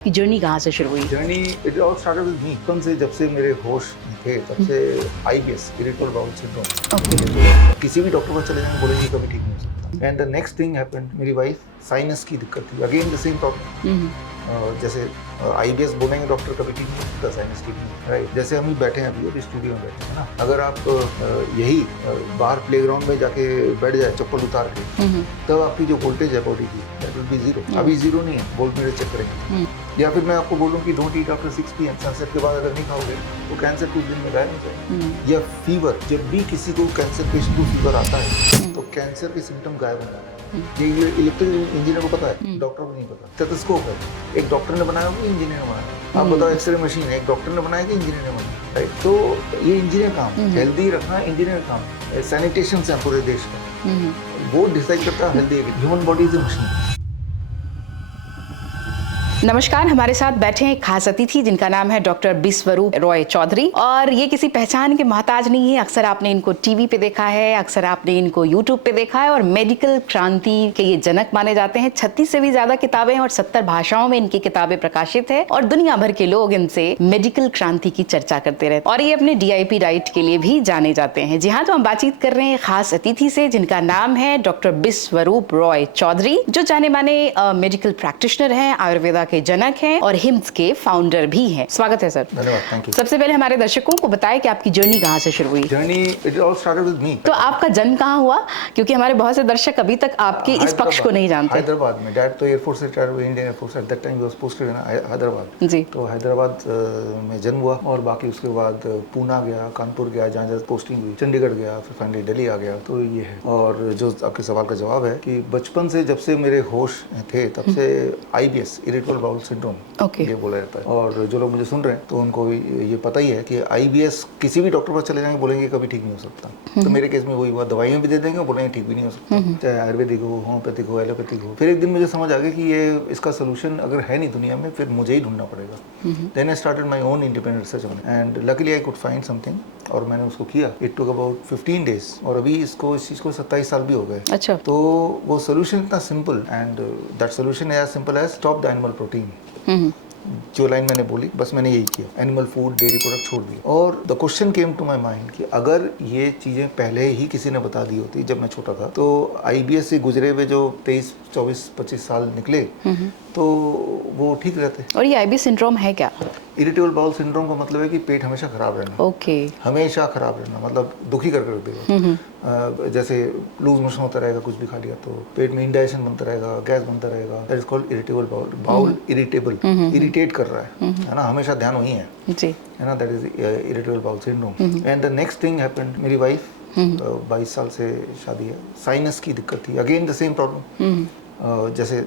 की जर्नी कहाँ से शुरू हुई? Journey it all started with me. बचपन से जब से मेरे होश थे तब से आईबीएस इरिटेबल बाउल सिंड्रोम किसी भी डॉक्टर पर चले जाएंगे बोलेंगे कभी ठीक नहीं हो सकता। And the next thing happened, मेरी वाइफ साइनस की दिक्कत थी, अगेन द सेम प्रॉब्लम। जैसे आईबीएस बोलेंगे डॉक्टर कभी ठीक नहीं हो सकता, साइनस ठीक नहीं, राइट। जैसे हम ही बैठे हैं अभी स्टूडियो में बैठे हैं ना, अगर आप यही बाहर प्लेग्राउंड में जाके बैठ जाए चप्पल उतार के, तब आपकी जो वोल्टेज है बॉडी की दैट विल बी जीरो। अभी जीरो नहीं है, वोल्ट मीटर चेक करेंगे। या फिर मैं आपको बोलूं कि don't eat after 6 PM, sunset के बाद अगर नहीं खाओगे तो कैंसर कुछ दिन में गायब हो जाएगा। या फीवर, जब भी किसी को कैंसर पेशेंट को फीवर आता है तो कैंसर के सिम्टम गायब हो जाते हैं। ये इलेक्ट्रिकल इंजीनियर को पता है, डॉक्टर को नहीं पता। स्टेथोस्कोप है, एक डॉक्टर ने बनाया कि इंजीनियर ने बनाया। आप बताओ, एक्सरे मशीन है, एक डॉक्टर ने बनाया कि इंजीनियर ने बनाया, राइट। तो ये इंजीनियर काम, हेल्दी रखना इंजीनियर काम है। सैनिटेशन से पूरे देश का वो डिसाइड करता है healthy. Human body is a machine. नमस्कार, हमारे साथ बैठे हैं एक खास अतिथि जिनका नाम है डॉक्टर बिस्वरूप रॉय चौधरी। और ये किसी पहचान के मोहताज नहीं है। अक्सर आपने इनको टीवी पे देखा है, अक्सर आपने इनको यूट्यूब पे देखा है। और मेडिकल क्रांति के ये जनक माने जाते हैं। 36 से भी ज्यादा किताबें और 70 भाषाओं में इनकी किताबें प्रकाशित है। और दुनिया भर के लोग इनसे मेडिकल क्रांति की चर्चा करते रहते हैं। और ये अपने DIP राइट के लिए भी जाने जाते हैं। जी हाँ, तो हम बातचीत कर रहे हैं खास अतिथि से जिनका नाम है डॉक्टर बिस्वरूप रॉय चौधरी, जो जाने माने मेडिकल प्रैक्टिशनर है, आयुर्वेदा के जनक हैं और हिम्स के फाउंडर भी हैं। स्वागत है सर। धन्यवाद, थैंक यू। सबसे पहले हमारे दर्शकों को बताएं कि आपकी जर्नी कहाँ से शुरू हुई? Journey it all started with me. तो आपका जन्म कहाँ हुआ? क्योंकि हमारे बहुत से दर्शक अभी तक आपके इस पक्ष को नहीं जानते। हैदराबाद में। डैड तो एयरफोर्स से रिटायर हुए, Indian air force. At that time he was posted in Hyderabad ji. तो हैदराबाद में जन्म हुआ और बाकी उसके बाद पूना गया, कानपुर गया, जहाँ जहाँ पोस्टिंग हुई, चंडीगढ़ गया, फिर फाइनली दिल्ली आ गया। तो ये है। और जो आपके सवाल का जवाब है कि बचपन से जब से मेरे होश थे तब से IBS इरिटेबल बाउल सिंड्रोम ये बोला जाता है। और जो लोग मुझे सुन रहे हैं तो उनको भी ये पता ही है कि IBS किसी भी डॉक्टर पर चले जाएंगे बोलेंगे कभी ठीक नहीं हो सकता। तो मेरे केस में वही हुआ, दवाइयाँ भी दे देंगे, बोलेंगे ठीक भी नहीं हो सकता, चाहे आयुर्वेदिक हो, होम्योपैथिक हो, एलोपैथिक हो। फिर एक दिन मुझे समझ आ गया कि ये इसका सोल्यूशन अगर है नहीं दुनिया में, फिर मुझे ही ढूंढना पड़ेगा। Then I started my own independent research on and luckily I could find something, और मैंने उसको किया। इट टुक अबाउट 15 डेज और अभी इस चीज़ को 27 साल भी हो गए। अच्छा। तो वो सोल्यूशन इतना simple, and that solution as simple as stop the animal protein. जो लाइन मैंने बोली, बस मैंने यही किया, एनिमल फूड, डेयरी प्रोडक्ट छोड़ दिया। और the question came to my mind कि अगर ये चीज़ें पहले ही किसी ने बता दी होती जब मैं छोटा था, तो IBS से गुजरे हुए जो 23, 24, 25 साल निकले तो वो ठीक रहते। और ये IBS सिंड्रोम है क्या? इरिटेबल बाउल सिंड्रोम का मतलब है कि पेट हमेशा खराब रहना। ओके। हमेशा खराब रहना मतलब दुखी कर देगा। जैसे लूज मोशन होता रहेगा, कुछ भी खा लिया तो पेट में इंडाइजेशन बनता रहेगा, गैस बनता रहेगा। That is called irritable bowel. Bowel irritable, irritate कर रहा है ना, हमेशा ध्यान वही है जी, है ना। That is irritable bowel syndrome. And the next thing happened, मेरी वाइफ 22 साल से शादी है, साइनस की दिक्कत थी, अगेन द सेम प्रॉब्लम। जैसे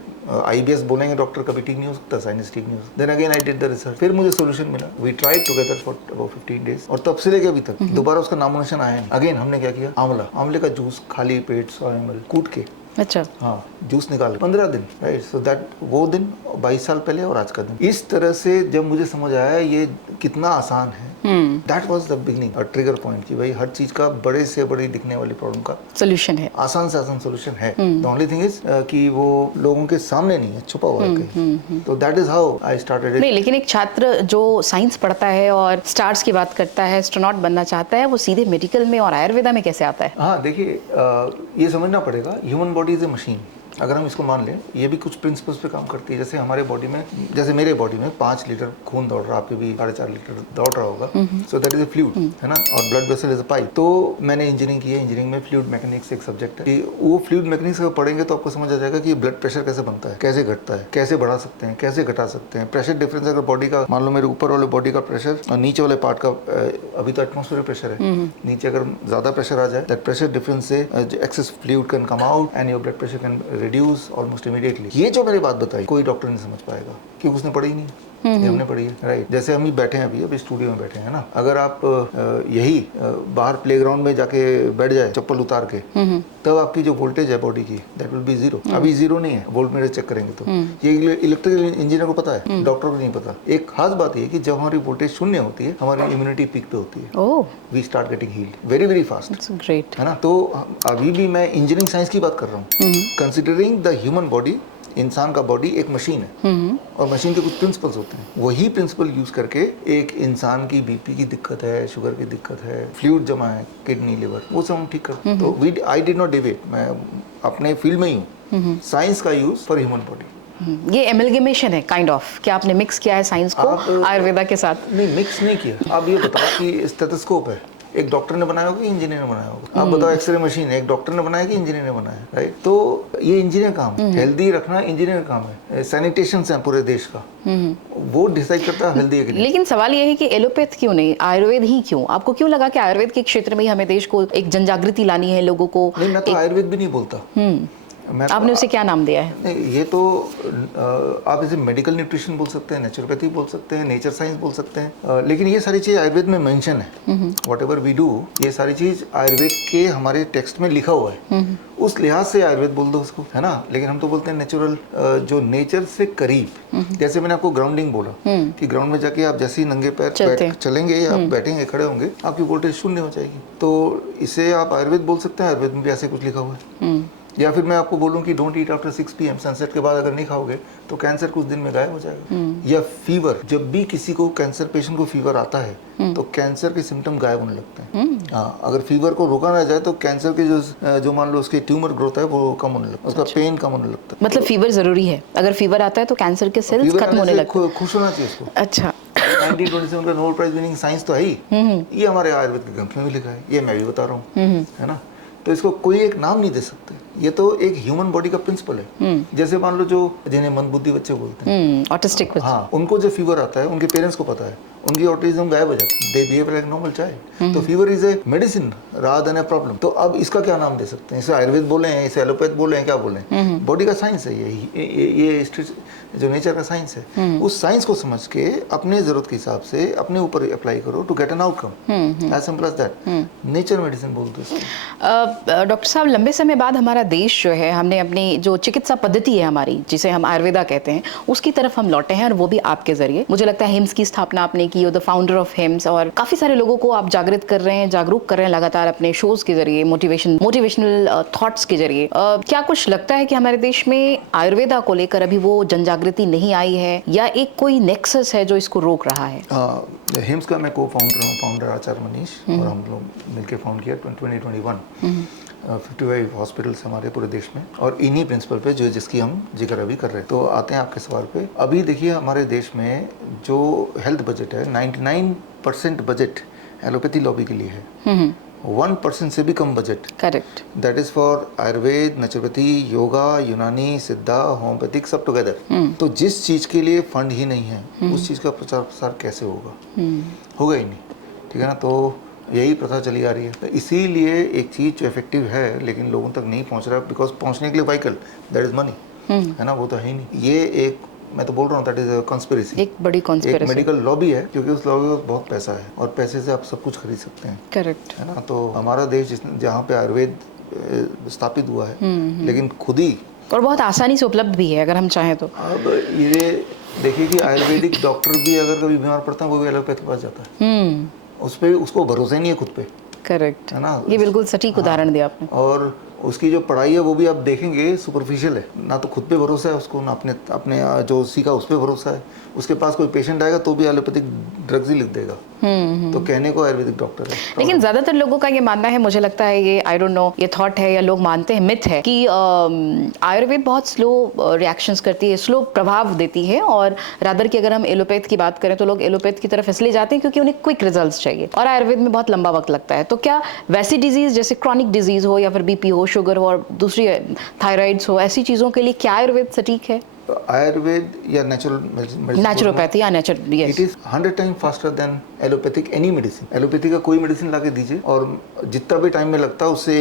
IBS बोलेंगे डॉक्टर कभी ठीक नहीं हो सकता, साइनस ठीक नहीं हो सकता। Then again I did the research, फिर मुझे सोल्यूशन मिला। We tried together for about 15 days और तब से लेके अभी तक दोबारा उसका नामो निशान आया नहीं। अगेन हमने क्या किया, आंवले का जूस खाली पेट 100 ml कूट के, अच्छा, हाँ, जूस निकाल 15 दिन, राइट। सो दैट वो दिन 22 साल पहले और आज का दिन। इस तरह से जब मुझे समझ आया ये कितना आसान है, दैट वाज द बिगनिंग, और ट्रिगर पॉइंट कि भाई हर चीज का बड़े से बड़ी दिखने वाली प्रॉब्लम का सोल्यूशन है, आसान से आसान सोल्यूशन है। द ओनली थिंग इज कि वो लोगों के सामने नहीं है, छुपा हुआ है कहीं। तो that is how I started it. नहीं, लेकिन एक छात्र जो साइंस पढ़ता है और स्टार्स की बात करता है, एस्ट्रोनॉट बनना चाहता है, वो सीधे मेडिकल में और आयुर्वेदा में कैसे आता है? हाँ, देखिए, ये समझना पड़ेगा, human body is a machine. अगर हम इसको मान लें, ये भी कुछ प्रिंसिपल्स पे काम करती है। जैसे हमारे बॉडी में, जैसे मेरे बॉडी में 5 लीटर खून दौड़ रहा है, आपके भी 4.5 लीटर दौड़ रहा होगा। So that is a fluid, है ना, और blood vessel is a pipe. तो मैंने इंजीनियरिंग की है, इंजीनियरिंग में फ्लूइड मैकेनिक्स एक सब्जेक्ट है। वो फ्लूइड मैकेनिक्स अगर पढ़ेंगे तो आपको समझ आ जाएगा कि ब्लड प्रेशर कैसे बनता है, कैसे घटता है, कैसे बढ़ा सकते हैं, कैसे घटा सकते हैं। प्रेशर डिफरेंस अगर बॉडी का, मान लो मेरे ऊपर वाले बॉडी का प्रेशर और नीचे वाले पार्ट का, अभी तो एटमॉस्फेरिक प्रेशर है, नीचे अगर ज्यादा प्रेशर आ जाए, दैट प्रेशर डिफरेंस से access fluid can come out and your blood pressure can reduce almost immediately. ये जो मैंने बात बताई कोई डॉक्टर नहीं समझ पाएगा क्योंकि उसने पढ़ी ही नहीं। ये हमने पढ़ी है, राइट। जैसे हम ही बैठे हैं अभी स्टूडियो में बैठे हैं ना, अगर आप यही बाहर प्लेग्राउंड में जाके बैठ जाए चप्पल उतार के, तब आपकी जो वोल्टेज है बॉडी की दैट विल बी जीरो। अभी जीरो नहीं है, वोल्ट मीटर चेक करेंगे तो। ये इलेक्ट्रिकल इंजीनियर को पता है, डॉक्टर को नहीं पता। एक खास बात ये कि जब हमारी वोल्टेज शून्य होती है, हमारी इम्यूनिटी पीक पे होती है, we start getting healed very very fast, great, है ना। तो अभी भी मैं इंजीनियरिंग साइंस की बात कर रहा हूँ, कंसिडरिंग द ह्यूमन बॉडी इंसान का बॉडी एक मशीन है और मशीन के कुछ प्रिंसिपल्स होते हैं, वही प्रिंसिपल यूज करके एक इंसान की बीपी की दिक्कत है, शुगर की दिक्कत है, फ्लूइड जमा है किडनी लिवर, वो सब हम ठीक करते हैं। तो आई डिड नॉट डिबेट, मैं अपने फील्ड में ही हूँ, साइंस का यूज फॉर ह्यूमन बॉडी। ये एमलगेमेशन है काइंड ऑफ, क्या आपने मिक्स किया है साइंस को आयुर्वेदा के साथ? नहीं, मिक्स नहीं किया। आप ये बताओ कि स्टेथोस्कोप है, एक डॉक्टर ने बनाया होगा कि इंजीनियर ने बनाया होगा? आप बताओ, एक्सरे मशीन है, एक डॉक्टर ने बनाया कि इंजीनियर ने बनाया, राइट? तो ये इंजीनियर काम है, हेल्दी रखना इंजीनियर का काम है। सैनिटेशन है पूरे देश का, वो डिसाइड करता है हेल्दी है कि नहीं। लेकिन सवाल ये है कि एलोपैथ क्यों नहीं, आयुर्वेद ही क्यों? आपको क्यों लगा कि आयुर्वेद के क्षेत्र में ही हमें देश को एक जन जागृति लानी है, लोगों को? नहीं, मैं तो आयुर्वेद भी नहीं बोलता। आपने उसे क्या नाम दिया है? नहीं, ये तो आप इसे मेडिकल न्यूट्रिशन बोल सकते हैं, नेचुरोपैथी बोल सकते हैं, नेचर साइंस बोल सकते हैं, लेकिन ये सारी चीज़ आयुर्वेद में मेंशन है। व्हाट एवर वी डू, ये सारी चीज़ आयुर्वेद के हमारे टेक्स्ट में लिखा हुआ है, उस लिहाज से आयुर्वेद बोल दो उसको, है ना। लेकिन हम तो बोलते हैं नेचुरल, जो नेचर से करीब। जैसे मैंने आपको ग्राउंडिंग बोला कि ग्राउंड में जाके आप जैसे ही नंगे पैर चलेंगे या बैठेंगे, खड़े होंगे, आपकी वोल्टेज शून्य हो जाएगी। तो इसे आप आयुर्वेद बोल सकते हैं, आयुर्वेद में भी ऐसे कुछ लिखा हुआ है। या फिर मैं आपको बोलूं कि don't eat after 6 PM, sunset के बाद अगर नहीं खाओगे तो कैंसर कुछ दिन में गायब हो जाएगा। या फीवर, जब भी किसी को कैंसर पेशेंट को फीवर आता है तो कैंसर के सिम्टम गायब होने लगते हैं। हाँ, अगर फीवर को रोका ना जाए तो कैंसर के जो मान लो उसके ट्यूमर ग्रोथ है वो कम होने लगता है, उसका पेन कम होने लगता है। मतलब फीवर जरूरी है, अगर फीवर आता है तो कैंसर के सेल्स खत्म होने लगते हैं। खुश होना चाहिए इसको। अच्छा, 1927 का नोबेल प्राइज विनिंग साइंस तो है ही, ये हमारे आयुर्वेद के ग्रंथ में भी लिखा है, ये मैं भी बता रहा हूँ, है ना। तो इसको कोई एक नाम नहीं दे सकते, ये तो एक ह्यूमन बॉडी का प्रिंसिपल है। जैसे मान लो जो जिन्हें मंदबुद्धि बच्चे बोलते हैं, ऑटिस्टिक, हाँ, उनको जब फीवर आता है उनके पेरेंट्स को पता है, उनकी ऑटिज्म गायब हो जाती है, they behave like normal child. तो fever is a medicine rather than a problem. तो अब इसका क्या नाम दे सकते हैं? इसे आयुर्वेद बोले हैं, इसे एलोपैथ बोले हैं, क्या बोले हैं? बॉडी का साइंस है ये जो नेचर का साइंस है, उस साइंस को समझ के अपने जरूरत के हिसाब से अपने ऊपर अप्लाई करो to get an outcome, as simple as that. Nature medicine बोलते हैं। डॉक्टर साहब, लंबे समय बाद हमारा देश जो है, हमने अपनी जो चिकित्सा पद्धति है हमारी, जिसे हम आयुर्वेदा कहते हैं, उसकी तरफ हम लौटे हैं, और वो भी आपके जरिए। मुझे लगता है हिम्स की स्थापना आपने की, द फाउंडर ऑफ हिम्स, और काफी सारे लोगों को आप जागृत कर रहे हैं, जागरूक कर रहे हैं लगातार अपने शोज के जरिए, मोटिवेशनल थॉट्स के जरिए। क्या कुछ लगता है कि हमारे देश में आयुर्वेदा को लेकर अभी वो जन जागृति नहीं आई है, या एक कोई नेक्सस है जो इसको रोक रहा है? हिम्स का मैं को फाउंडर आचार्य मनीष, और हम लोग मिलकर फाउंड किया 2021। 55 हॉस्पिटल्स हमारे पूरे देश में, और इन्हीं प्रिंसिपल पे जो जिसकी हम जिक्र अभी कर रहे हैं। तो आते हैं आपके सवाल पे। अभी देखिए, हमारे देश में जो हेल्थ बजट है, 99% बजट एलोपैथी लॉबी के लिए है। 1% से भी कम budget, correct, that is for Ayurveda, naturopathy, yoga, Unani, Siddha, homeopathic, सब टुगेदर। तो जिस चीज के लिए फंड ही नहीं है, उस चीज का प्रचार प्रसार कैसे होगा? होगा ही नहीं, ठीक है ना। तो यही प्रथा चली आ रही है। तो इसीलिए एक चीज जो इफेक्टिव है लेकिन लोगों तक नहीं पहुंच रहा, बिकॉज पहुंचने के लिए व्हीकल, दैट इज मनी, है ना, वो तो है ही नहीं। ये एक, मैं तो बोल रहा हूँ, दैट इज अ कॉन्स्पिरेसी, एक बड़ी कॉन्स्पिरेसी, एक मेडिकल लॉबी है, क्योंकि उस लॉबी में बहुत पैसा है और पैसे से आप सब कुछ खरीद सकते हैं, करेक्ट, है ना। तो हमारा देश जहाँ पे आयुर्वेद स्थापित हुआ है, लेकिन खुद ही, और बहुत आसानी से उपलब्ध भी है अगर हम चाहें तो। अब ये देखिए कि आयुर्वेदिक डॉक्टर भी अगर कभी बीमार पड़ता है, वो भी एलोपैथ के पास जाता है। उस पे उसको भरोसा ही नहीं है खुद पे, करेक्ट, है ना। ये बिल्कुल सटीक उदाहरण दिया आपने। और उसकी जो पढ़ाई है वो भी आप देखेंगे सुपरफिशियल है, ना तो खुद पे भरोसा है उसको, ना अपने जो सीखा उस पे भरोसा है। उसके पास कोई पेशेंट आएगा तो भी एलोपैथिक ड्रग्स ही लिख देगा, तो कहने को आयुर्वेदिक डॉक्टर है। लेकिन ज्यादातर लोगों का ये मानना है, मुझे लगता है ये, आई डोंट नो, ये थॉट है या लोग मानते हैं, मिथ है, कि आयुर्वेद बहुत स्लो रिएक्शंस करती है, स्लो प्रभाव देती है, और रादर की अगर हम एलोपैथ की बात करें तो लोग एलोपैथ की तरफ इसलिए जाते हैं क्योंकि उन्हें क्विक रिजल्ट्स चाहिए, और आयुर्वेद में बहुत लंबा वक्त लगता है। तो क्या वैसी डिजीज जैसे क्रॉनिक डिजीज हो, या फिर बीपी हो, शुगर हो, और दूसरी थायराइड्स हो, ऐसी चीजों के लिए क्या आयुर्वेद सटीक है? आयुर्वेद या नेचुरोपैथी या nature, it is 100 time faster than allopathic any medicine. Allopathy का कोई मेडिसिन ला के दीजिए, और जितना भी टाइम में लगता है उससे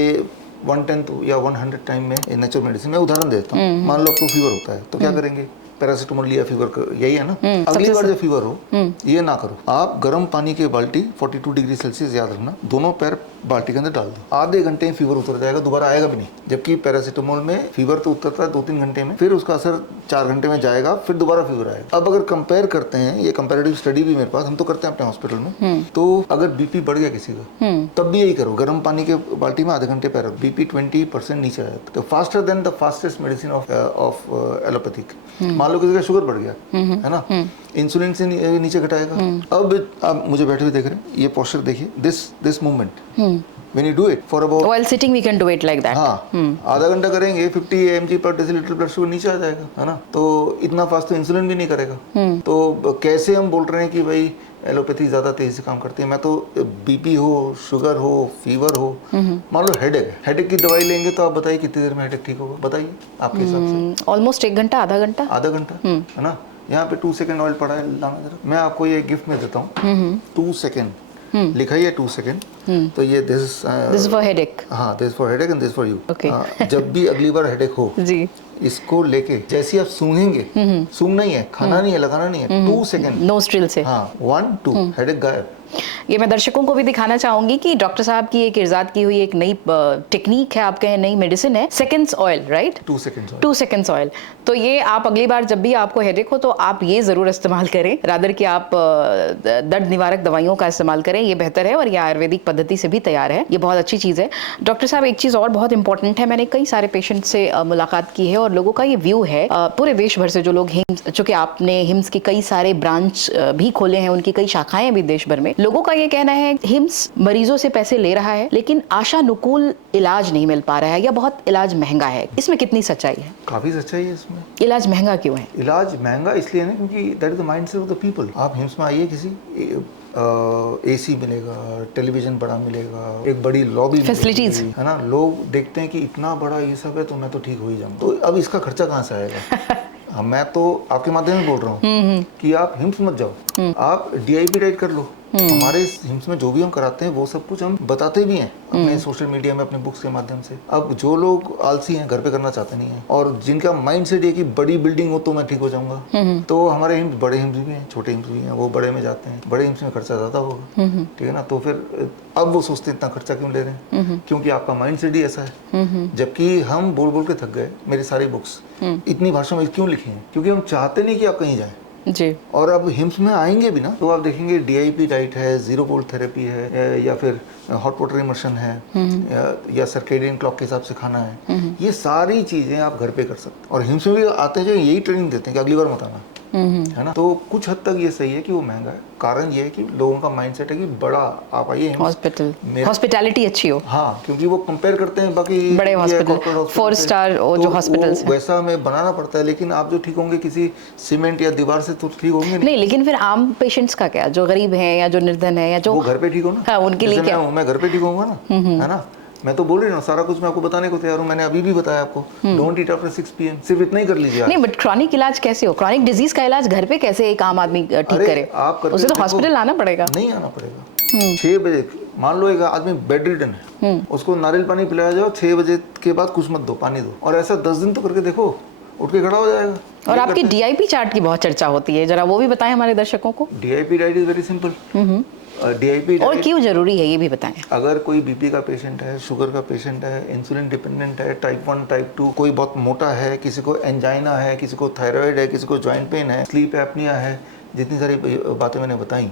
1/10 या 100 टाइम में नेचुरल मेडिसिन। मैं उदाहरण देता हूँ, मान लो आपको फीवर होता है तो क्या करेंगे? पैरासिटामोल लिया फीवर यही है ना, अगली सबसे बार जब फीवर हो ये ना करो, आप गर्म पानी की बाल्टी 42 डिग्री सेल्सियस याद रखना, दोनों पैर बाल्टी के अंदर डाल दो, आधे घंटे में फीवर उतर जाएगा, दोबारा आएगा भी नहीं। जबकि पैरासिटामोल में फीवर तो उतरता है 2-3 घंटे में, फिर उसका असर 4 घंटे में जाएगा, फिर दोबारा फीवर आएगा। अब अगर कंपेयर करते हैं, ये कंपैरेटिव स्टडी भी मेरे पास, हम तो करते हैं अपने हॉस्पिटल में, तो अगर बीपी बढ़ गया किसी का तब भी यही करो, गर्म पानी के बाल्टी में आधे घंटे पैर रखो, बीपी 20% नीचे आया तो faster than the fastest medicine of allopathic. मान लो किसी का शुगर बढ़ गया है ना, इंसुलिन से नीचे घटाएगा। अब मुझे बैठे हुए देख रहे हैं, ये पोस्चर देखिए, this movement when you do it for about while sitting we can do it like that। हाँ, आधा घंटा करेंगे 50 mg पर डेसीलीटर ब्लड शुगर नीचे आ जाएगा, है ना। तो इतना फास्ट तो इंसुलिन भी नहीं करेगा। तो कैसे हम बोल रहे हैं कि भाई एलोपैथी ज्यादा तेजी से काम करती है। मैं तो बीपी हो, शुगर हो, फीवर हो, मान लो हेडेक की दवाई लेंगे तो आप बताइए कितनी देर में हेडेक ठीक होगा, बताइए आपके हिसाब से। ऑलमोस्ट 1 घंटा, आधा घंटा, है ना। यहाँ पे 2 सेकेंड ऑयल पड़ा है, लाना जरा, मैं आपको ये गिफ्ट में देता हूँ, 2 सेकेंड लिखा ही है 2 सेकेंड। तो ये दिस फॉर हेडेक। हाँ, this for headache and this for you. Okay। जब भी अगली बार हेडेक हो जी, इसको लेके जैसे आप सूंघेंगे, सूंघना ही है, खाना नहीं है, लगाना नहीं है, 2 सेकेंड नोस्ट्रिल से। हाँ, 1 2 हेडेक गायब। ये मैं दर्शकों को भी दिखाना चाहूंगी कि डॉक्टर साहब की एक इजाद की हुई एक नई टेक्निक है, आप कहें नई मेडिसिन है, seconds oil, right? 2 seconds 2 seconds oil. तो ये आप अगली बार जब भी आपको हेडेक हो तो आप ये जरूर इस्तेमाल करें, रादर कि आप दर्द निवारक दवाइयों का इस्तेमाल करें, ये बेहतर है और ये आयुर्वेदिक पद्धति से भी तैयार है, ये बहुत अच्छी चीज़ है। डॉक्टर साहब एक चीज़ और बहुत इंपॉर्टेंट है, मैंने कई सारे पेशेंट से मुलाकात की है और लोगों का ये व्यू है पूरे देश भर से जो लोग हिम्स, चूंकि आपने हिम्स के कई सारे ब्रांच भी खोले हैं, उनकी कई शाखाएं भी देश भर में, लोगों का ये कहना है हिम्स मरीजों से पैसे ले रहा है लेकिन आशानुकूल इलाज नहीं मिल पा रहा है या बहुत इलाज महंगा है, इसमें कितनी सच्चाई है? काफी सच्चाई है इसमें। इलाज महंगा क्यों है? इलाज महंगा इसलिए ना क्योंकि that is the mindset of the people. आप हिम्स में आइए, किसी एसी मिलेगा, टेलीविजन बड़ा मिलेगा, एक बड़ी लॉबी फैसिलिटीज, है ना, लोग देखते हैं कि इतना बड़ा ये सब है तो मैं तो ठीक हो ही जाऊंगा। तो अब इसका खर्चा कहाँ से आएगा? मैं तो आपके माध्यम से बोल रहा हूँ कि आप हिम्स मत जाओ, आप DIP डाइट कर लो। हमारे हिम्स में जो भी हम कराते हैं वो सब कुछ हम बताते भी हैं अपने सोशल मीडिया में, अपने बुक्स के माध्यम से। अब जो लोग आलसी हैं, घर पे करना चाहते नहीं हैं और जिनका माइंड सेट ये कि बड़ी बिल्डिंग हो तो मैं ठीक हो जाऊंगा, तो हमारे हिम्स, बड़े हिम्स भी हैं, छोटे हिम्स भी हैं, वो बड़े में जाते हैं, बड़े हिम्स में खर्चा ज्यादा होगा, ठीक है ना। तो फिर अब वो सोचते हैं इतना खर्चा क्यों ले रहे हैं, क्योंकि आपका माइंड सेट ही ऐसा है। जबकि हम बोल बोल के थक गए, मेरी सारी बुक्स इतनी भाषा में क्यों लिखी हैं, क्योंकि हम चाहते नहीं कि आप कहीं जाएं जी। और अब हिम्स में आएंगे भी ना तो आप देखेंगे DIP डाइट है, जीरो कोल्ड थेरेपी है, या फिर हॉट वाटर इमर्शन है, या सर्केडियन क्लॉक के हिसाब से खाना है, ये सारी चीजें आप घर पे कर सकते हैं। और हिम्स में भी आते हैं जो यही ट्रेनिंग देते हैं कि अगली बार मत आना, है ना। तो कुछ हद तक ये सही है कि वो महंगा है, कारण ये है कि लोगों का माइंडसेट है कि बड़ा आप आइए हॉस्पिटल, हॉस्पिटैलिटी अच्छी हो। हाँ, क्योंकि वो कंपेयर करते हैं बाकी बड़े हॉस्पिटल, 4 स्टार जो हॉस्पिटल्स हैं, वैसा हमें बनाना पड़ता है। लेकिन आप जो ठीक होंगे किसी सीमेंट या दीवार से तो ठीक होंगे नहीं। लेकिन फिर आम पेशेंट्स का क्या, जो गरीब हैं या जो निर्धन है या जो वो घर पे ठीक हो ना, हाँ, उनके लिए क्या? मैं घर पे ठीक होऊंगा ना, है ना। मैं तो बोल रही हूँ सारा कुछ मैं आपको बताने को तैयार हूँ, मैंने अभी भी बताया आपको, डोंट ईट आफ्टर 6 PM, सिर्फ इतना ही कर लीजिए। नहीं, बट क्रॉनिक इलाज कैसे हो? क्रॉनिक डिजीज का इलाज घर पे कैसे एक आम आदमी ठीक करे? आप उसे तो हॉस्पिटल आना पड़ेगा। नहीं आना पड़ेगा। 6 बजे मान लो एक आदमी बेड रिडन है, उसको नारियल पानी पिलाया जाओ, 6 बजे के बाद कुछ मत दो, पानी दो, और ऐसा 10 दिन तो करके देखो, उठ के खड़ा हो जाएगा। और आपकी DIP चार्ट की बहुत चर्चा होती है, जरा वो भी बताएं हमारे दर्शकों को। DIP diet is very simple. DIP और क्यों जरूरी है ये भी बताएं। अगर कोई BP का पेशेंट है, शुगर का पेशेंट है, इंसुलिन डिपेंडेंट है, टाइप 1 टाइप 2, कोई बहुत मोटा है, किसी को एंजाइना है, किसी को थायराइड है, किसी को जॉइंट पेन है, स्लीप एपनिया है, जितनी सारी बातें मैंने बताई,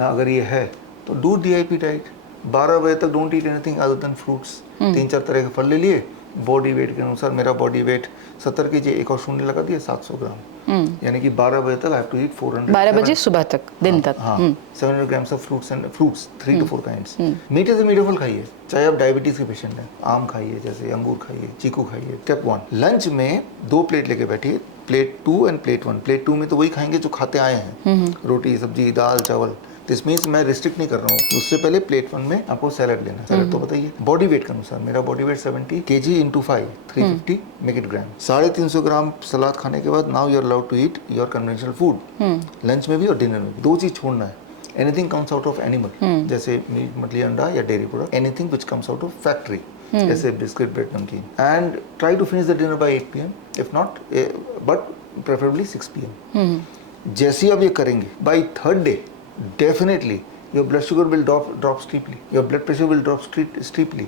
अगर ये है तो डू DIP डाइट। 12 बजे तक don't eat anything other than fruits. 3-4 तरह के फल ले लिए, बॉडी वेट के अनुसार। मेरा बॉडी वेट 70 kg, एक और शून्य लगा दिया, 700 ग्राम, यानी कि 12 बजे तक आई हैव टू ईट 400। 12 बजे सुबह तक, दिन तक। हाँ, 700 grams of fruits and fruits 3 to 4 kinds. मीठे से मीठे फल खाइए, चाहे आप डायबिटीज के पेशेंट हैं, आम खाइए, जैसे अंगूर खाइए, चीकू खाइए। स्टेप 1, लंच में 2 प्लेट लेके बैठिए, प्लेट 2 एंड प्लेट 1। प्लेट 2 में तो वही खाएंगे जो खाते आए हैं, रोटी सब्जी दाल चावल। दिस मीन्स मैं रिस्ट्रिक्ट नहीं कर रहा हूँ। उससे पहले प्लेट 1 में आपको सैलड लेना है। सैलड तो बताइए बॉडी वेट के अनुसार। मेरा body weight 70 kg into 5, 350 make it gram. 350 gram salad खाने के बाद now you are allowed to eat your conventional food. Lunch में भी और डिनर में भी 2 चीज छोड़ना है। Anything comes out of animal, जैसे मीट मछली अंडा या dairy product. Anything which comes out of factory, जैसे बिस्किट ब्रेड नमकीन। And try to finish the dinner by 8 PM if not, but preferably 6 PM। जैसे ही आप ये करेंगे, by 3rd day definitely your blood sugar will drop steeply, your blood pressure will drop steeply.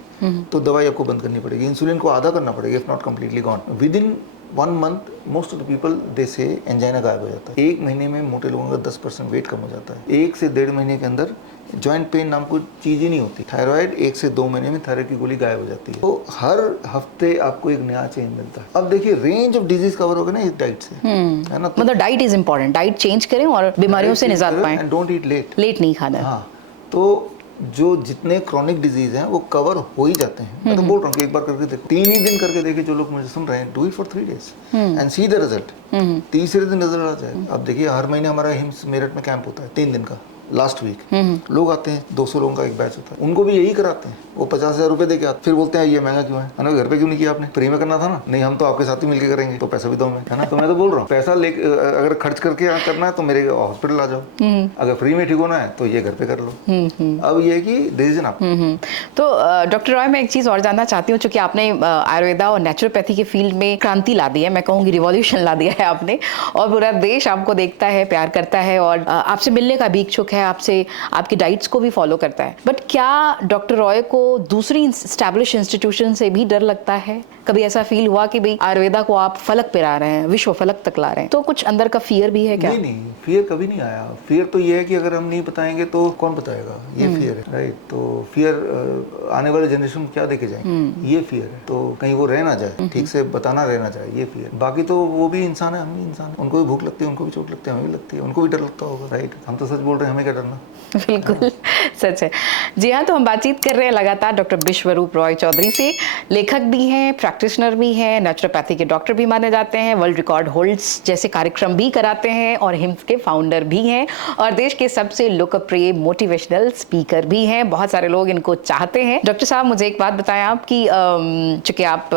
तो दवाई आपको बंद करनी पड़ेगी, इंसुलिन को आधा करना पड़ेगा, if not completely gone. With in 1 month most of the people they से एंजाइना गायब हो जाता है। 1 महीने में मोटे लोगों का 10% वेट कम हो जाता है। 1 से 1.5 महीने के अंदर जॉइंट पेन नाम कोई चीज़ ही नहीं होती। थायराइड 1 से 2 महीने में थायराइड की गोली गायब हो जाती है। तो हर हफ्ते आपको एक नया चेंज मिलता है। अब देखिए रेंज ऑफ डिजीज कवर होगा ना इस डाइट से, है ना। मतलब diet is important, diet change करें और बीमारियों से निजात पाएं। एंड डोंट ईट लेट नहीं खाना है। हाँ, तो जो जितने क्रॉनिक डिजीज हैं वो कवर हो ही जाते हैं। मैं तो बोल रहा हूँ कि एक बार करके देखो, 3 ही दिन करके देखिए। जो लोग मुझे सुन रहे हैं, do it for 3 days and see the result. तीसरे दिन रिजल्ट आ जाए। अब देखिए हर महीने हमारा हिम्स मेरठ में कैंप होता है 3 दिन का। लास्ट वीक लोग आते हैं, 200 लोगों का एक बैच होता है। उनको भी यही कराते हैं। वो 50,000 रुपए दे के आते, फिर बोलते हैं ये महंगा क्यों है। मैंने घर पे क्यों नहीं किया आपने, फ्री में करना था ना। नहीं, हम तो आपके साथ ही मिलकर करेंगे, तो पैसा भी दो हमें, है ना। तो मैं तो बोल रहा हूँ पैसा ले, अगर खर्च करके करना है तो मेरे हॉस्पिटल आ जाओ। अगर फ्री में ठीक होना है तो ये घर पे कर लो। अब ये है कि डिसीजन आप। तो डॉक्टर रॉय, मैं एक चीज और जानना चाहती हूँ, चूंकि आपने आयुर्वेदा और नेचुरोपैथी के फील्ड में क्रांति ला दी है, मैं कहूँगी रिवॉल्यूशन ला दिया है आपने, और पूरा देश आपको देखता है, प्यार करता है और आपसे मिलने का भी इच्छुक है, आपसे आपकी डाइट्स को भी फॉलो करता है। बट क्या डॉक्टर रॉय को दूसरी एस्टैब्लिश इंस्टीट्यूशन से भी डर लगता है? कभी ऐसा फील हुआ कि भाई आयुर्वेदा को आप फलक पे ला रहे हैं, विश्व फलक तक ला रहे हैं, तो कुछ अंदर का फियर भी है क्या? नहीं, फियर कभी नहीं आया। फियर तो ये है कि अगर हम नहीं बताएंगे तो कौन बताएगा, ये फियर है, राइट। तो फियर आने वाले जनरेशन को क्या देके जाएंगे, ये फियर है। तो कहीं वो रह ना जाए, ठीक से बताना रह ना जाए, ये फियर। बाकी तो वो भी इंसान है, हम भी इंसान है। उनको भी भूख लगती है, उनको भी चोट लगती है, हमें भी लगती है, उनको भी डर लगता होगा, राइट। हम तो सच बोल रहे हैं, हमें क्या डरना। बिल्कुल सच है। जी हाँ, तो हम बातचीत कर रहे हैं लगातार डॉक्टर विश्वरूप रॉय चौधरी से। लेखक भी हैं, प्रैक्टिशनर भी हैं, नेचुरोपैथी के डॉक्टर भी माने जाते हैं, वर्ल्ड रिकॉर्ड होल्ड्स जैसे कार्यक्रम भी कराते हैं और हिम्स के फाउंडर भी हैं और देश के सबसे लोकप्रिय मोटिवेशनल स्पीकर भी हैं। बहुत सारे लोग इनको चाहते हैं। डॉक्टर साहब, मुझे एक बात बताएं आप कि चूंकि आप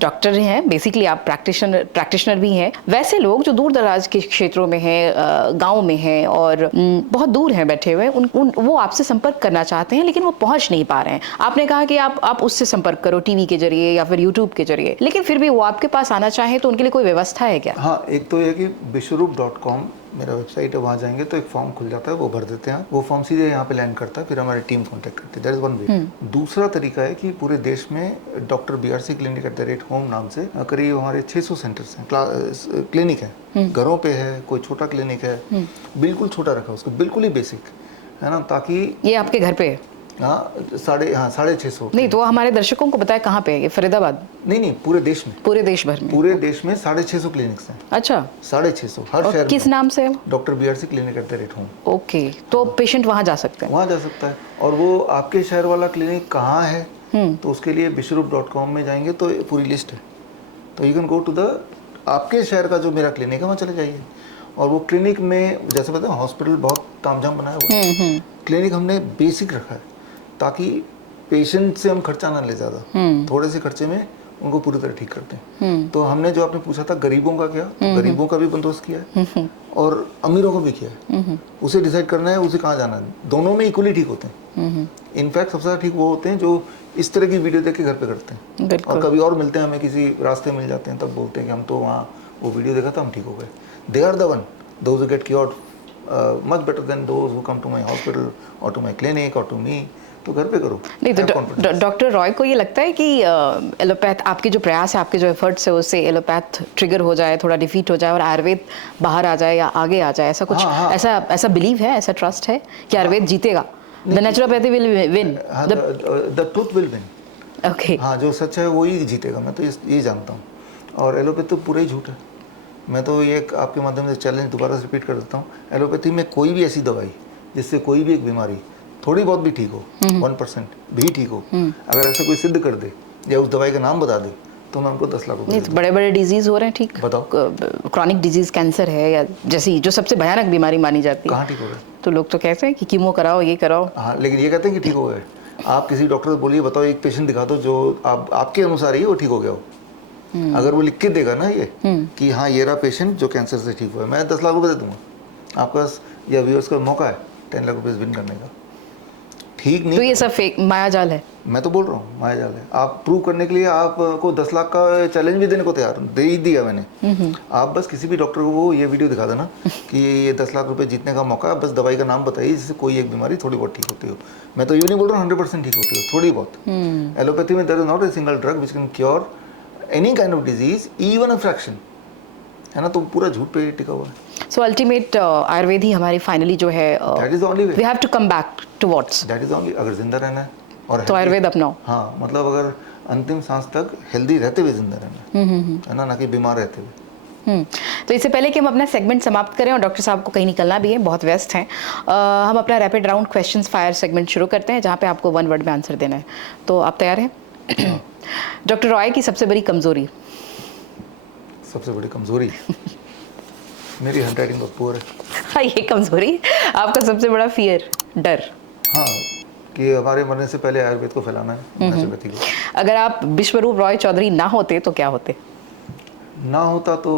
डॉक्टर हैं, बेसिकली आप प्रैक्टिशनर भी हैं, वैसे लोग जो दूर दराज के क्षेत्रों में हैं, गाँव में हैं और बहुत दूर हैं बैठे हुए, वो आपसे संपर्क करना चाहते हैं लेकिन वो पहुंच नहीं पा रहे हैं। आपने कहा कि आप उससे संपर्क करो टीवी के जरिए या फिर यूट्यूब के जरिए, लेकिन फिर भी वो आपके पास आना चाहे तो उनके लिए कोई व्यवस्था है क्या? हाँ, एक तो ये कि विश्वरूप.com मेरा वेबसाइट है, वहाँ जाएंगे तो एक फॉर्म खुल जाता है, वो भर देते हैं। वो फॉर्म सीधे यहाँ पे लैंड करता है, फिर हमारी टीम कॉन्टैक्ट करती है। That is one way. दूसरा तरीका है कि पूरे देश में डॉक्टर BRC क्लिनिक @home नाम से करीब हमारे 600 सेंटर्स हैं, क्लिनिक है, घरों पे है, कोई छोटा क्लिनिक है, बिल्कुल छोटा रखा उसको, बिल्कुल ही बेसिक, है ना, ताकि ये आपके घर पे है? हाँ, 650। नहीं, तो हमारे दर्शकों को बताए कहाँ पे है ये? फरीदाबाद? नहीं, पूरे देश में, पूरे देश भर में? पूरे देश में 650 क्लिनिक्स हैं। अच्छा, 650 हर शहर में। किस नाम से? Doctor BRC clinic @home। Okay, तो पेशेंट वहाँ जा सकते हैं? वहाँ जा सकता है। और वो आपके शहर वाला क्लिनिक कहाँ है, तो उसके लिए विश्वरूप.com में जाएंगे तो पूरी लिस्ट है। तो you can go to the आपके शहर का जो मेरा क्लिनिक है, वहाँ चले जाइए। और वो क्लिनिक में जैसे पता है, हॉस्पिटल बहुत तामझाम बनाया हुआ है, क्लिनिक हमने बेसिक रखा है ताकि पेशेंट से हम खर्चा ना ले ज़्यादा, थोड़े से खर्चे में उनको पूरी तरह ठीक करते हैं। तो हमने जो आपने पूछा था गरीबों का क्या, तो गरीबों का भी बंदोबस्त किया है और अमीरों का भी किया है। उसे डिसाइड करना है उसे कहाँ जाना है, दोनों में इक्वली ठीक होते हैं। इनफैक्ट सबसे ज़्यादा ठीक वो होते हैं जो इस तरह की वीडियो देख के घर पे करते हैं। और कभी और मिलते हैं, हमें किसी रास्ते मिल जाते हैं, तब बोलते हैं कि हम तो वहाँ वो वीडियो देखा था, हम ठीक हो गए। They are the one those who get cured much better than those who come to my hospital और टू माई क्लिनिक और टू मी। तो घर पे करो। नहीं तो डॉक्टर रॉय को ये लगता है कि एलोपैथ, आपके जो प्रयास है, आपके जो एफर्ट्स है, उससे एलोपैथ ट्रिगर हो जाए, थोड़ा डिफीट हो जाए और आयुर्वेद बाहर आ जाए या आगे आ जाए, ऐसा कुछ? हाँ। ऐसा बिलीव है, ऐसा ट्रस्ट है कि आयुर्वेद जीतेगा? The naturopathy will win, the truth will win. Okay, हाँ, जो सच है वो ही जीतेगा, मैं तो ये जानता हूँ। और एलोपैथी तो पूरा ही झूठ है। मैं तो ये आपके माध्यम से चैलेंज दोबारा से रिपीट कर देता हूँ, एलोपैथी में कोई भी ऐसी दवाई जिससे कोई भी एक बीमारी थोड़ी बहुत भी ठीक हो, 1% भी ठीक हो, अगर ऐसा कोई सिद्ध कर दे या उस दवाई का नाम बता दे, तो मैं उनको 10 लाख रुपए। बड़े बड़े डिजीज हो रहे हैं ठीक? बताओ। क्रॉनिक डिजीज, कैंसर है या जैसी जो सबसे भयानक बीमारी मानी जाती है, कहाँ ठीक हो गए? तो लोग तो कहते हैं कि कीमो कराओ, ये कराओ। हाँ, लेकिन ये कहते हैं कि ठीक हो गए। आप किसी डॉक्टर से बोलिए, बताओ एक पेशेंट दिखा दो जो आपके अनुसार ही वो ठीक हो गया हो। अगर वो लिख के देगा ना ये कि हाँ ये रहा पेशेंट जो कैंसर से ठीक हुआ है, मैं 10 लाख रुपए दे दूंगा। आपका या व्यूअर्स का मौका है 10 लाख रुपए विन करने का। ठीक नहीं। तो ये सब फेक माया जाल है। मैं तो बोल रहा हूँ माया जाल है। आप प्रूव करने के लिए आपको 10 लाख का चैलेंज भी देने को तैयार हूं, दे ही दिया मैंने। आप बस किसी भी डॉक्टर को वो ये वीडियो दिखा देना कि ये 10 लाख रुपए जीतने का मौका है, बस दवाई का नाम बताइए जिससे कोई एक बीमारी थोड़ी बहुत ठीक होती हो। मैं तो ये नहीं बोल रहा हूँ 100% ठीक होती हो, थोड़ी बहुत। एलोपैथी में there is not a single drug which can cure any kind of disease, even a fraction, है ना। तो पूरा झूठ पे टिका हुआ है। सो अल्टीमेट आयुर्वेद ही हमारी फाइनली जो है, that is the only way, we have to come back to what's, that is only. अगर जिंदा रहना है और तो आयुर्वेद अपनाओ। हाँ, मतलब अगर अंतिम सांस तक हेल्दी रहते हुए जिंदा रहना है ना कि बीमार रहते हुए। तो इससे पहले कि हम अपना सेगमेंट समाप्त करें और डॉक्टर साहब को कहीं निकलना भी है, बहुत व्यस्त हैं, हम अपना rapid round questions fire segment शुरू करते हैं जहाँ पे आपको 1 वर्ड में आंसर देना है। तो आप तैयार हैं? डॉक्टर रॉय की सबसे बड़ी कमजोरी? सबसे बड़ी कमजोरी मेरी हैंडराइटिंग बहुत पुअर है। हाँ, ये कमजोरी। आपका सबसे बड़ा फियर? डर? हाँ, कि हमारे मरने से पहले आयुर्वेद को फैलाना है, नेचुरोपैथी को। अगर आप विश्वरूप रॉय चौधरी ना होते तो क्या होते? ना होता तो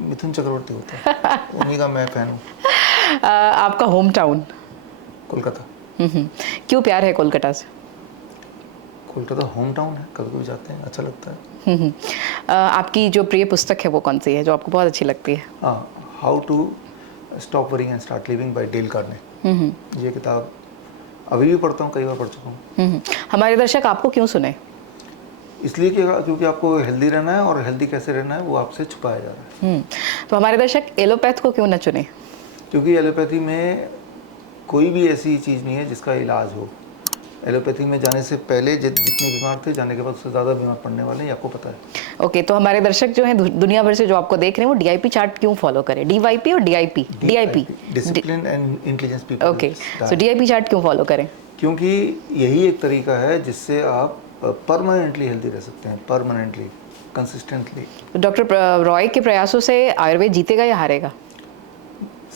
मिथुन चक्रवर्ती होता, उन्हीं का मैं फैन हूँ। आपका होम टाउन? कोलकाता। क्यों प्यार है कोलकाता से? कोलकाता होम टाउन है, कभी कभी जाते हैं, अच्छा लगता है। आपकी जो प्रिय पुस्तक है वो कौन सी है जो आपको बहुत अच्छी लगती है? हाँ, how to stop worrying and start living by Dale Carnegie. ये किताब अभी भी पढ़ता हूँ, कई बार पढ़ चुका हूँ। हमारे दर्शक आपको क्यों सुने? इसलिए कि क्योंकि आपको हेल्दी रहना है और हेल्दी कैसे रहना है वो आपसे छुपाया जा रहा है। तो हमारे दर्शक एलोपैथ को क्यों न चुने? क्योंकि एलोपैथी में कोई भी ऐसी चीज़ नहीं है जिसका इलाज हो। एलोपैथी में जाने से पहले जितने बीमार थे, जाने के बाद उससे ज़्यादा बीमार पड़ने वाले हैं, आपको पता है। ओके, तो हमारे दर्शक जो हैं दुनिया भर से जो आपको देख रहे हैं वो डीआईपी चार्ट क्यों फॉलो करें? डीवाईपी और DIP? DIP, discipline and intelligence people. Okay, so DIP chart क्यों फॉलो करें? क्योंकि यही एक तरीका है जिससे आप परमानेंटली हेल्दी रह सकते हैं, परमानेंटली, कंसिस्टेंटली। डॉक्टर रॉय के प्रयासों से आयुर्वेद जीतेगा या हारेगा?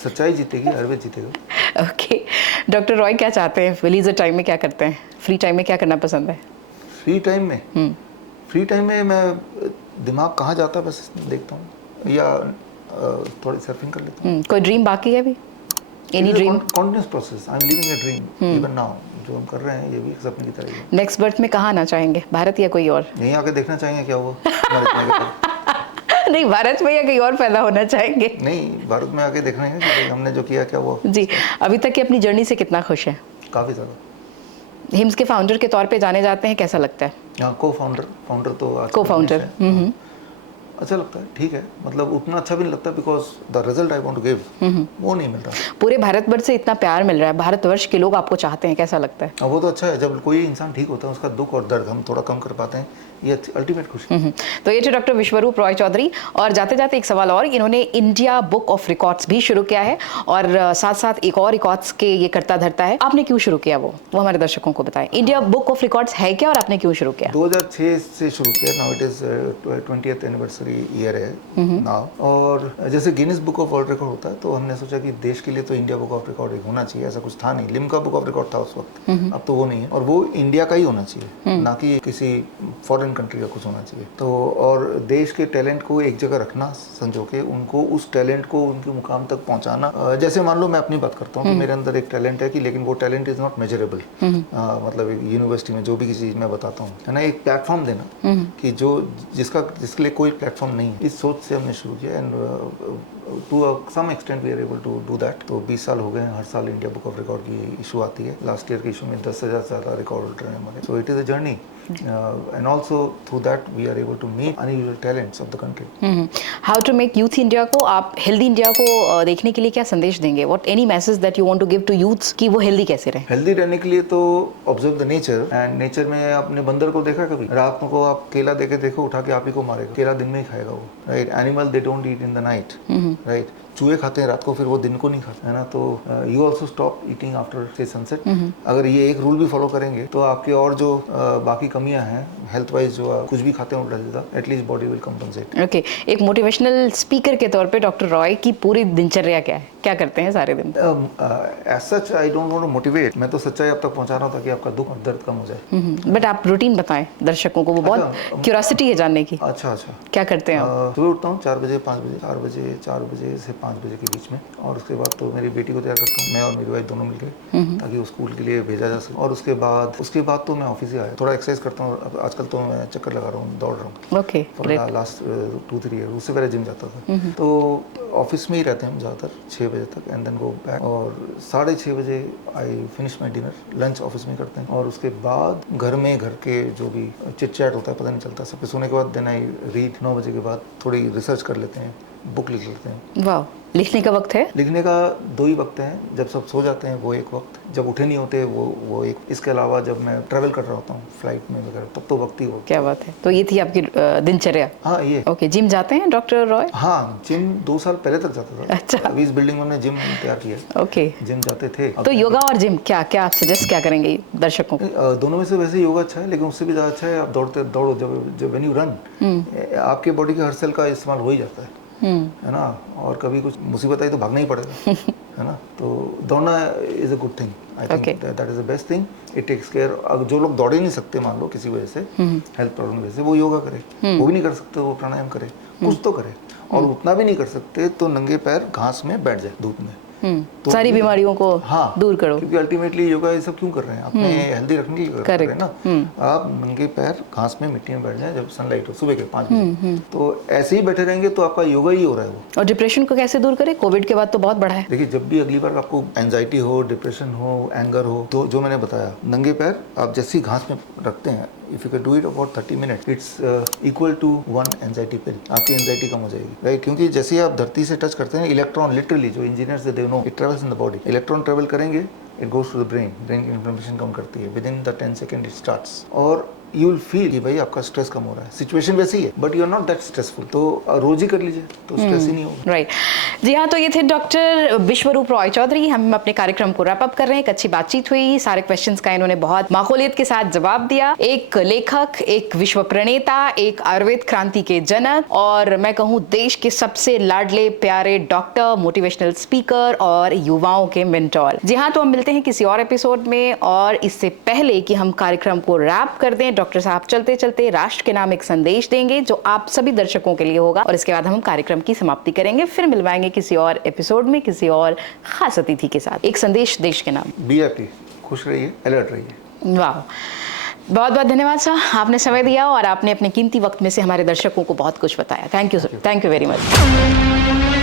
सच्चाई जीतेगी, आयुर्वेद जीतेगा। ओके, डॉक्टर रॉय क्या चाहते हैं? लीजर टाइम में क्या करते हैं? फ्री टाइम में क्या करना पसंद है? फ्री टाइम में मैं दिमाग कहाँ जाता है बस देखता हूँ, या थोड़ी सर्फिंग कर लेता हूँ। कोई ड्रीम बाकी है अभी? Any dream? Continuous process, I am living a dream even now. जो हम कर रहे हैं ये भी एक सपने की तरह ही है। नेक्स्ट बर्थ में कहाँ आना चाहेंगे, भारत या कोई और? यहीं आके देखना चाहेंगे क्या हुआ हमारे इतने के बाद। नहीं, भारत में या कहीं और पैदा होना चाहेंगे? नहीं, भारत में आके देखना है कि हमने जो किया क्या हुआ। जी, अभी तक की अपनी जर्नी से कितना खुश है? काफ़ी ज़्यादा। हिम्स के फाउंडर के तौर पे जाने जाते हैं, कैसा लगता है? हाँ, फाउंडर तो आज को-फाउंडर, अच्छा लगता है, ठीक है। मतलब उतना अच्छा भी नहीं लगता because the result I want to give वो नहीं मिल रहा। पूरे भारतवर्ष से इतना प्यार मिल रहा है, भारतवर्ष के लोग आपको चाहते हैं, कैसा लगता है? अब वो तो अच्छा है, जब कोई इंसान ठीक होता है उसका दुख और दर्द हम थोड़ा कम कर पाते हैं, ये अल्टीमेट खुशी। तो ये थे डॉक्टर विश्वरूप रॉय चौधरी। और जाते जाते एक सवाल और, इन्होंने इंडिया बुक ऑफ रिकॉर्ड्स भी शुरू किया है और साथ साथ एक और रिकॉर्ड्स के ये करता धरता है। आपने क्यों शुरू किया वो हमारे दर्शकों को बताएं। इंडिया बुक ऑफ रिकॉर्ड्स है क्या और आपने क्यों शुरू किया? 2006 से शुरू किया, now it is 20th anniversary year है नाउ। और जैसे Guinness book of world record होता है तो हमने सोचा कि देश के लिए तो इंडिया बुक ऑफ रिकॉर्ड एक होना चाहिए। ऐसा कुछ था नहीं, लिम्का बुक ऑफ रिकॉर्ड था उस वक्त, अब तो वो नहीं है। और वो इंडिया का ही होना चाहिए, ना कि किसी फॉरेन कंट्री का कुछ होना चाहिए। तो और देश के टैलेंट को एक जगह रखना, संजो के उनको उस टैलेंट को उनके मुकाम तक पहुंचाना। जैसे मान लो मैं अपनी बात करता हूँ कि मेरे अंदर एक टैलेंट है कि लेकिन वो टैलेंट इज नॉट मेजरेबल। मतलब यूनिवर्सिटी में जो भी किसी चीज मैं बताता हूँ, है ना, एक प्लेटफॉर्म देना कि जो जिसके लिए कोई प्लेटफॉर्म नहीं है, इस सोच से हमने शुरू किया। And to some extent we are able to do that. तो 20 साल हो गए, हर साल इंडिया बुक ऑफ रिकॉर्ड की इशू आती है। लास्ट ईयर के इशू में 10,000 से ज़्यादा रिकॉर्ड होल्डर हैं हमारे। So it is a journey and also through that we are able to meet unusual talents of the country. How to make youth India को, आप healthy India को देखने के लिए क्या संदेश देंगे? What any message that you want to give to youths कि वो healthy कैसे रहें? हेल्दी रहने के लिए तो observe the nature. And nature में आपने बंदर को देखा कभी? रात को आप केला देके देखो, उठा के आप ही को मारेगा। केला दिन में ही खाएगा वो, right. Animal they don't eat in the night, right. चूहे खाते हैं रात को, फिर वो दिन को नहीं खाते, है ना। तो you also stop eating after से सनसेट। अगर ये एक रूल भी फॉलो करेंगे तो आपके और जो बाकी कमियां हैं हेल्थ वाइज, जो कुछ भी खाते हैं उल्टा सीधा, at least body will compensate. Okay, एक मोटिवेशनल स्पीकर के तौर पे डॉक्टर रॉय की पूरी दिनचर्या क्या है, क्या करते हैं सारे दिन? As such I don't want to motivate, मैं तो सच्चाई आप तक पहुंचा रहा हूं ताकि आपका दुख और दर्द कम हो जाए। बट आप रूटीन बताएं दर्शकों को, वो बहुत क्यूरियोसिटी है जानने की। अच्छा, क्या करते हैं आप? सुबह उठता हूँ 4 बजे 5 बजे, 4 बजे से 5 बजे के बीच में, और उसके बाद तो मेरी बेटी को तैयार करता हूँ, मैं और मेरी वाइफ दोनों मिलकर, ताकि वो स्कूल के लिए भेजा जा सके। और उसके बाद तो मैं ऑफिस ही आया, थोड़ा एक्सरसाइज करता हूँ। अब आजकल तो मैं चक्कर लगा रहा हूँ, दौड़ रहा हूँ। ओके, लास्ट 2-3 ईयर, उससे पहले जिम जाता था। तो ऑफिस में ही रहते हैं हम ज़्यादातर 6 बजे तक, एंड देन गो बैक, और 6:30 बजे I finish my dinner, lunch office में करते हैं, और उसके बाद घर के जो भी चिट चैट होता है पता नहीं चलता, सब सोने के बाद देन आई रीड। 9 बजे के बाद थोड़ी रिसर्च कर लेते हैं, बुक लिख लेते हैं। वाह, लिखने का वक्त है? लिखने का 2 ही वक्त हैं, जब सब सो जाते हैं वो एक वक्त, जब उठे नहीं होते वो एक। इसके अलावा जब मैं ट्रैवल कर रहा होता हूँ फ्लाइट में वगैरह, तब तो वक्त ही हो। क्या बात है। तो ये थी आपकी दिनचर्या? हाँ, ये। ओके, जिम जाते हैं डॉक्टर रॉय? हाँ, जिम 2 साल पहले तक जाता था। अच्छा। अभी इस बिल्डिंग में हमने जिम तैयार किया है। ओके, जिम जाते थे। तो योगा और जिम क्या आप सजेस्ट क्या करेंगे दर्शकों को? दोनों में से वैसे योगा अच्छा है, लेकिन उससे भी ज़्यादा अच्छा है आप दौड़ो, जब व्हेन यू रन, आपके बॉडी के हर सेल का इस्तेमाल हो ही जाता है ना। और कभी कुछ मुसीबत आई तो भागना ही पड़ेगा, है ना। तो दौड़ना is a good thing, I think that is the best thing. It takes care. अब जो लोग दौड़ ही नहीं सकते, मान लो किसी वजह से, हेल्थ प्रॉब्लम की वजह से, वो योगा करे। वो भी नहीं कर सकते, वो प्राणायाम करे, कुछ तो करे। और उतना भी नहीं कर सकते तो नंगे पैर घास में बैठ जाए, धूप में। तो सारी बीमारियों को दूर करो, क्योंकि अल्टीमेटली योगा ये सब क्यों कर रहे हैं, अपने हेल्दी रखने के लिए कर रहे हैं ना। आप नंगे पैर घास में मिट्टी में बैठ जाएं जब सनलाइट हो, सुबह के 5 बजे। तो ऐसे ही बैठे रहेंगे तो आपका योगा ही हो रहा है वो। और डिप्रेशन को कैसे दूर करें? कोविड के बाद तो बहुत बढ़ा है। देखिए, जब भी अगली बार आपको एंजाइटी हो, डिप्रेशन हो, एंगर हो, तो जो मैंने बताया, नंगे पैर आप जैसी घास में रखते हैं, if you can do it about 30 minutes, it's equal to 1 anxiety pill. आपकी एंजाइटी कम हो जाएगी, राइट। क्योंकि जैसे ही आप धरती से टच करते हैं, इलेक्ट्रॉन, लिटरली जो engineers they know, it travels in the body. Electron travel करेंगे, it goes to the brain की इन्फ्लेमेशन कम करती है, within the 10 second it starts. और यू विल फील कि भाई आपका स्ट्रेस कम हो रहा है। सिचुएशन वैसी है, but you are not that stressful. तो रोज ही कर लीजिए तो स्ट्रेस ही नहीं होगा। राइट। जी हाँ, तो ये थे डॉक्टर विश्वरूप रॉय चौधरी। हम अपने कार्यक्रम को रैप अप कर रहे हैं। एक अच्छी बातचीत हुई, सारे क्वेश्चंस का इन्होंने बहुत माकूलियत के साथ जवाब दिया। एक लेखक, एक विश्व प्रणेता, एक आयुर्वेद क्रांति के जनक, और मैं कहूँ देश के सबसे लाडले प्यारे डॉक्टर, मोटिवेशनल स्पीकर और युवाओं के मेंटोर। जी हाँ, तो हम मिलते हैं किसी और एपिसोड में। और इससे पहले कि हम कार्यक्रम को रैप कर दें, डॉक्टर साहब चलते चलते राष्ट्र के नाम एक संदेश देंगे जो आप सभी दर्शकों के लिए होगा, और इसके बाद हम कार्यक्रम की समाप्ति करेंगे। फिर मिलवाएंगे किसी और एपिसोड में किसी और खास अतिथि के साथ। एक संदेश देश के नाम। बी हैप्पी, खुश रहिए, अलर्ट रहिए। वाह, बहुत बहुत धन्यवाद सर, आपने समय दिया और आपने अपने कीमती वक्त में से हमारे दर्शकों को बहुत कुछ बताया। Thank you sir, thank you very much.